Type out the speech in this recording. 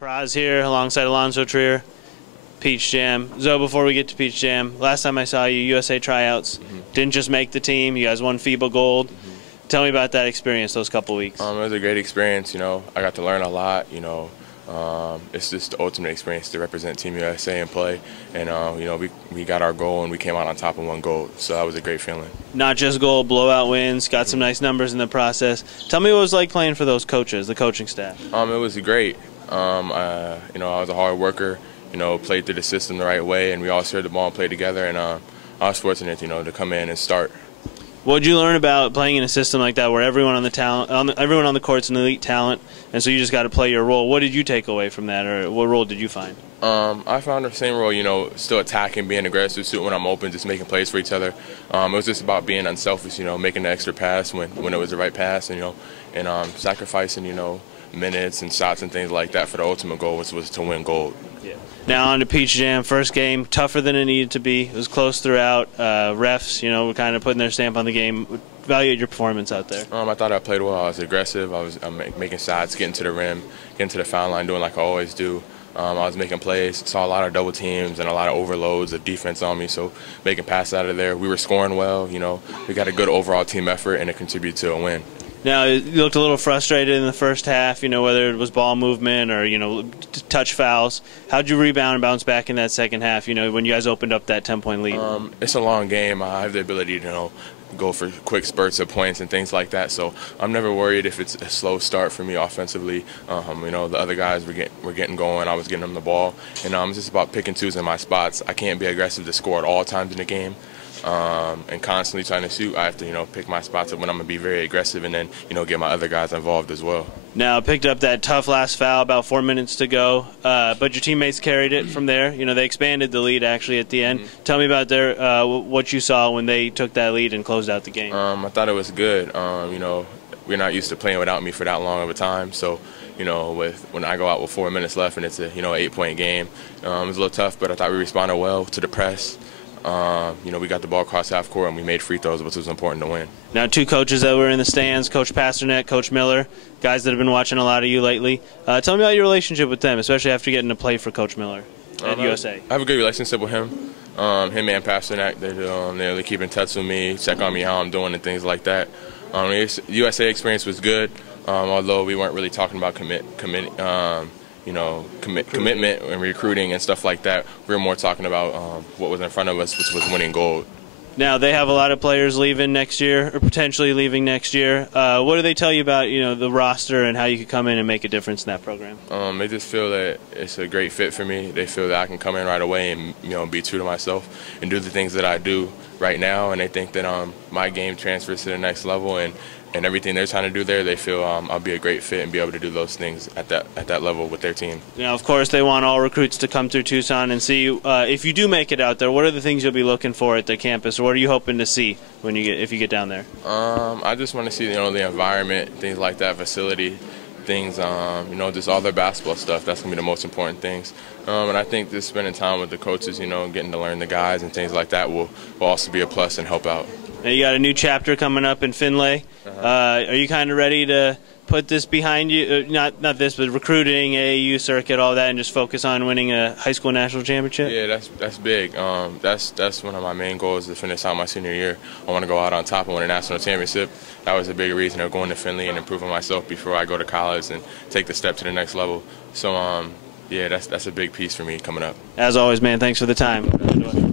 Praz here alongside Allonzo Trier, Peach Jam. Zoe, before we get to Peach Jam, last time I saw you, USA tryouts, didn't just make the team. You guys won FIBA gold. Tell me about that experience, those couple weeks. It was a great experience. I got to learn a lot. It's just the ultimate experience to represent Team USA and play. And we got our goal and we came out on top and won gold. So that was a great feeling. Not just gold, blowout wins. Got some nice numbers in the process. Tell me what it was like playing for those coaches, the coaching staff. It was great. I was a hard worker. Played through the system the right way, and we all shared the ball and played together. And I was fortunate, to come in and start. What did you learn about playing in a system like that, where everyone on the court's an elite talent, and so you just got to play your role? What did you take away from that, or what role did you find? I found the same role. Still attacking, being aggressive, shooting when I'm open, just making plays for each other. It was just about being unselfish. Making the extra pass when it was the right pass, and sacrificing, minutes and shots and things like that for the ultimate goal, which was to win gold. Yeah. Now on to Peach Jam. First game, tougher than it needed to be. It was close throughout. Refs, were kind of putting their stamp on the game. Evaluate your performance out there. I thought I played well. I was aggressive. I was making shots, getting to the rim, getting to the foul line, doing like I always do. I was making plays. Saw a lot of double teams and a lot of overloads of defense on me, so making passes out of there. We were scoring well. We got a good overall team effort, and it contributed to a win. Now, you looked a little frustrated in the first half, whether it was ball movement or, touch fouls. How'd you rebound and bounce back in that second half, when you guys opened up that 10-point lead? It's a long game. I have the ability to, go for quick spurts of points and things like that. So I'm never worried if it's a slow start for me offensively. The other guys were getting going. I was getting them the ball. And it's just about picking twos in my spots. I can't be aggressive to score at all times in the game. And constantly trying to shoot, I have to, pick my spots up when I'm going to be very aggressive and then, get my other guys involved as well. Now, picked up that tough last foul, about 4 minutes to go, but your teammates carried it from there. They expanded the lead actually at the end. Tell me about what you saw when they took that lead and closed out the game. I thought it was good. We're not used to playing without me for that long of a time, so when I go out with 4 minutes left and it's a 8-point game, it was a little tough, but I thought we responded well to the press. We got the ball across half court and we made free throws, which was important to win. Now, two coaches that were in the stands, Coach Pasternak, Coach Miller, guys that have been watching a lot of you lately. Tell me about your relationship with them, especially after getting to play for Coach Miller at USA. I have a good relationship with him. Him and Pasternak, they keep in touch with me, check on me how I'm doing and things like that. The USA experience was good, although we weren't really talking about commitment and recruiting and stuff like that. We were more talking about what was in front of us, which was winning gold. Now, they have a lot of players leaving next year or potentially leaving next year. What do they tell you about the roster and how you could come in and make a difference in that program? They just feel that it's a great fit for me. They feel that I can come in right away and be true to myself and do the things that I do right now. And they think that my game transfers to the next level and everything they're trying to do there, they feel I'll be a great fit and be able to do those things at that level with their team. Now, of course, they want all recruits to come through Tucson and see you. If you do make it out there, what are the things you'll be looking for at the campus, or what are you hoping to see if you get down there? I just want to see the environment, things like that, facility, things, just all their basketball stuff. That's going to be the most important things. And I think just spending time with the coaches, getting to learn the guys and things like that will also be a plus and help out. Now, you got a new chapter coming up in Findlay. Are you kind of ready to put this behind you? Not this, but recruiting, AAU circuit, all that, and just focus on winning a high school national championship? Yeah, that's big. That's one of my main goals, to finish out my senior year. I want to go out on top and win a national championship. That was a big reason of going to Findlay and improving myself before I go to college and take the step to the next level. So, yeah, that's a big piece for me coming up. As always, man, thanks for the time.